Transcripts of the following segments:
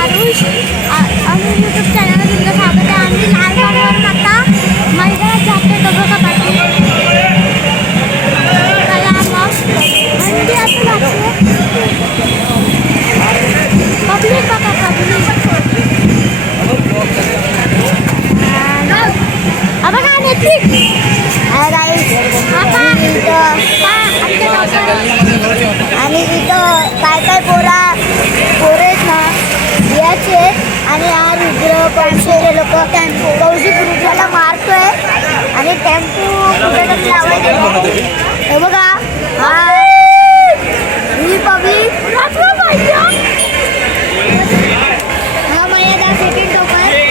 आरुष आणि यूट्यूब चॅनलला तुमचं स्वागत आहे. आम्ही लालबागवरून आता मैदानात जाते दोघं पाठी चला मग मंडी आता जाते. पब्लिक बघा पब्लिक अब काय नेत्री आणि इथं काय काय पोरेत ना याचे आणि हा रुद्र पाचशे लोक टेम्पो फौजी ग्रुपला मारतोय आणि टेम्पो कुठेतरी लावायचं हे बघा. हा ही पब्लिक हा माझ्या सेकंड टोक आहे.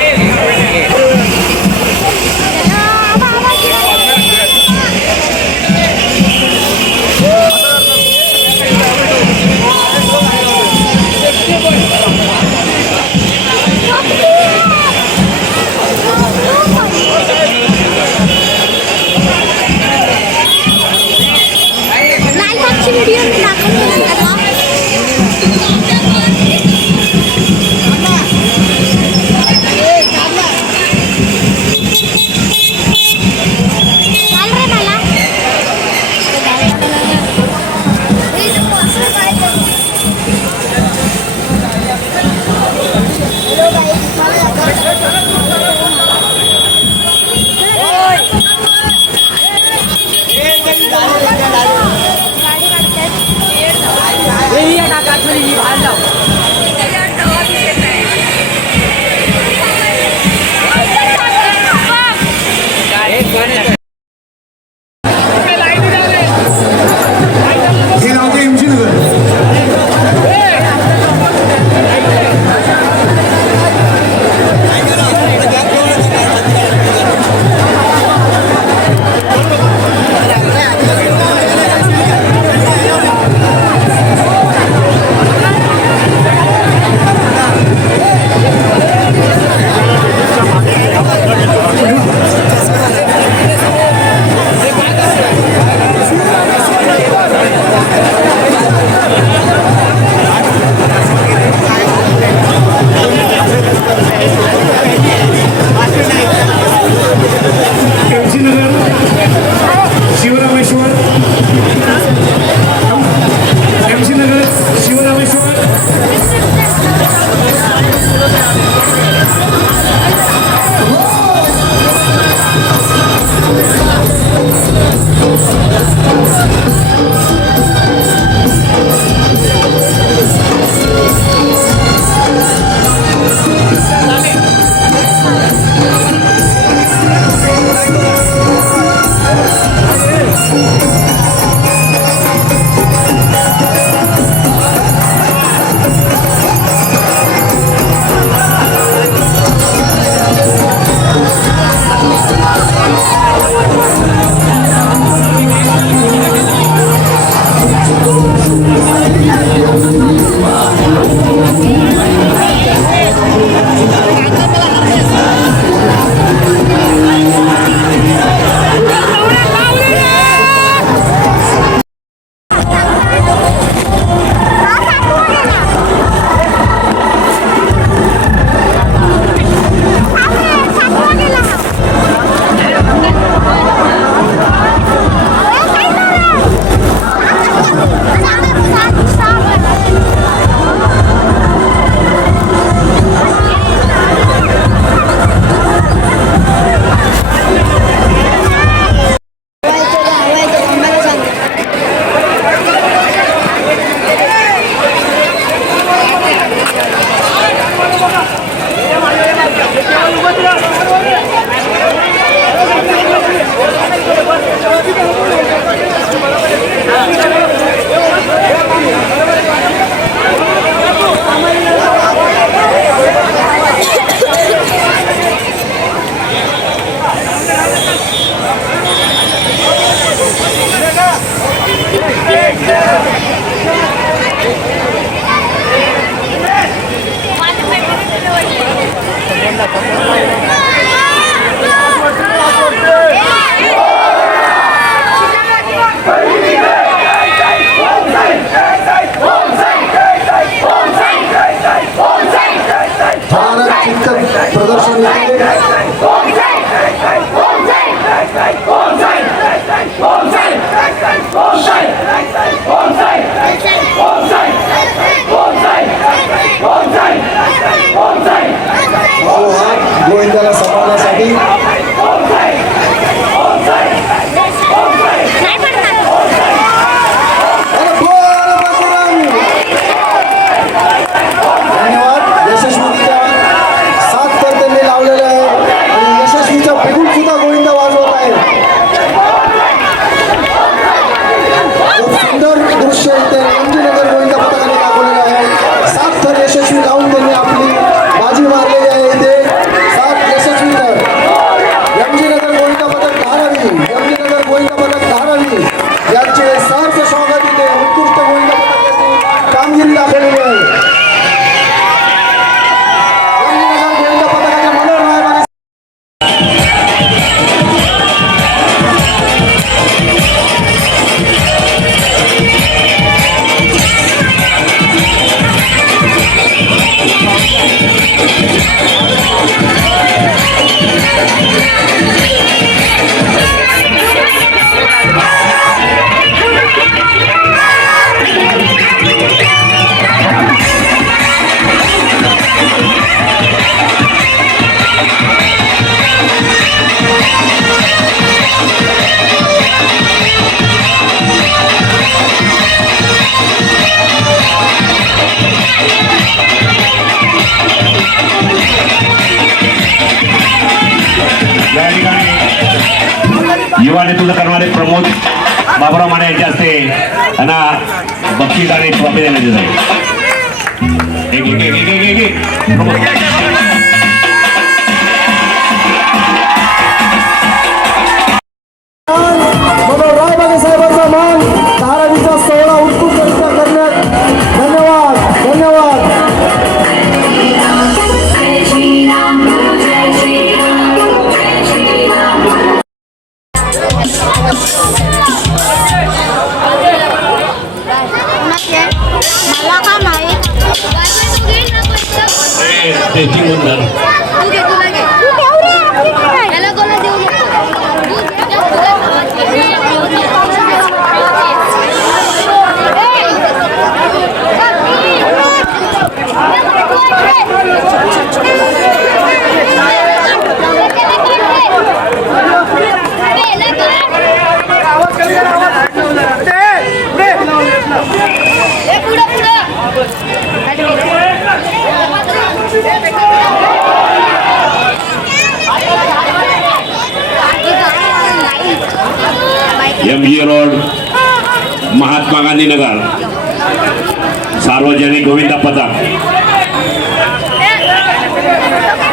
लाल संघासाठी नाही पडणार. धन्यवाद. यशस्वीच्या 7 तर त्यांनी लावलेले आहे आणि यशस्वीचा बिगुल सुद्धा गोविंद वाजवत आहे. खूप सुंदर दृश्य इथे एमजीनगर गोविंद पथकाने दाखवलेलं आहे. 7 थर यशस्वी लावून त्यांनी आपली बाजी मारलेली आहे. इथे 7 यशस्वी थर. एमजीनगर गोविंद पथक धारावी, एमजीनगर गोविंद पथक धारावी यांचे सहर्ष स्वागत इथे उत्कृष्ट गोविंद पथकाची कामगिरी दाखवलेली आहे. एमजीनगर गोविंद पथकाच्या मनोहर नायकाने या ठिकाणी युवा नेतृत्व करणारे प्रमोद बाबुराव माने यांच्या हस्ते त्यांना बक्षीस आणि ट्रॉफी देण्यात येत आहे. प्रमोद. मनोहर बागे साहेबांचा मान धारावीचा सोहळा उत्कृष्टरित्या करण्यात धन्यवाद. धन्यवाद. मला का माहित. ते जिंकून झालं. तू घे, तुला घे. याला कोणा देऊ MG रोड महात्मा गांधी नगर सार्वजनिक गोविंद पथक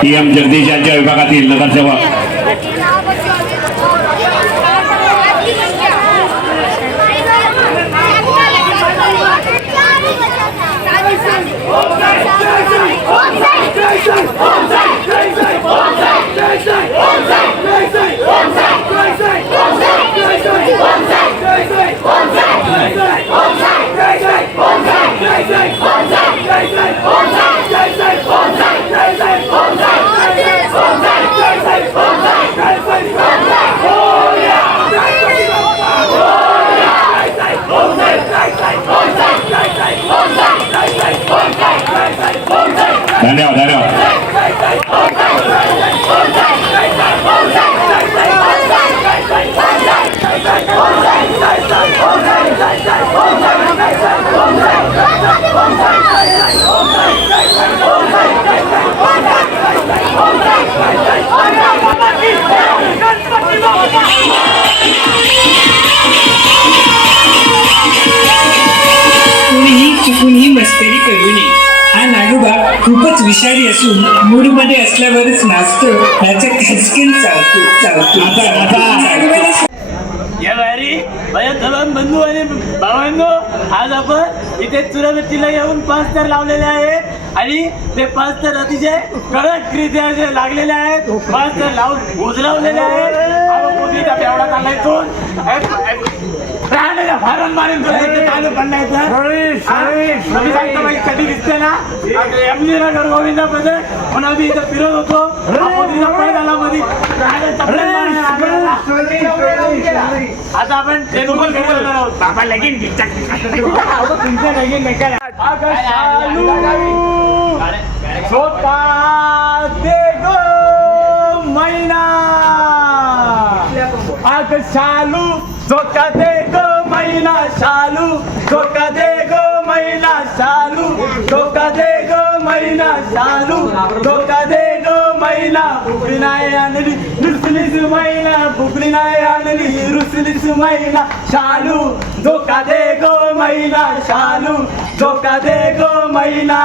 PM जगदीश यांच्या विभागातील नगरसेवक धन्यवाद. धन्यवाद. कोणीही चुकून ही मस्करी करू नये. हा नागोबा खूपच विषारी असून मूडमध्ये असल्यावरच नाचतो. ह्याच्या खचकीन चालतो. या वारी माझ्या तमाम बंधू आणि भावांनो, आज आपण इथे चुरामतीला येऊन 5 थर लावलेले आहेत आणि ते 5 थर अतिशय कडकरित्या जे लागलेले आहेत. 5 थर लावून भोजलावलेले आहेत. आपण मोदीचा बेवडा चाललायतून फारण मारून चालू पडलायचं. मी सांगतो बाई कधी दिसते ना एमजीनगर गोविंद पथक म्हणून आम्ही इथं फिरत होतो. मोदीचा पळ झाला मध्ये आता आपण तेलुगू करणार आहोत. बाबा लगीन तुमचं लगीन नका छोटा देखो मैना अग शालू धोका दे गो मैना शालू धोका दे गो मैना शालू धोका दे गो मैना शालू धोका दे गो मैना फुकली नाही आणली रुसलीस मैना फुकली नाही आणली रुसलीस मैना शालू धोका दे गो मैना शालू धोका दे गो मैना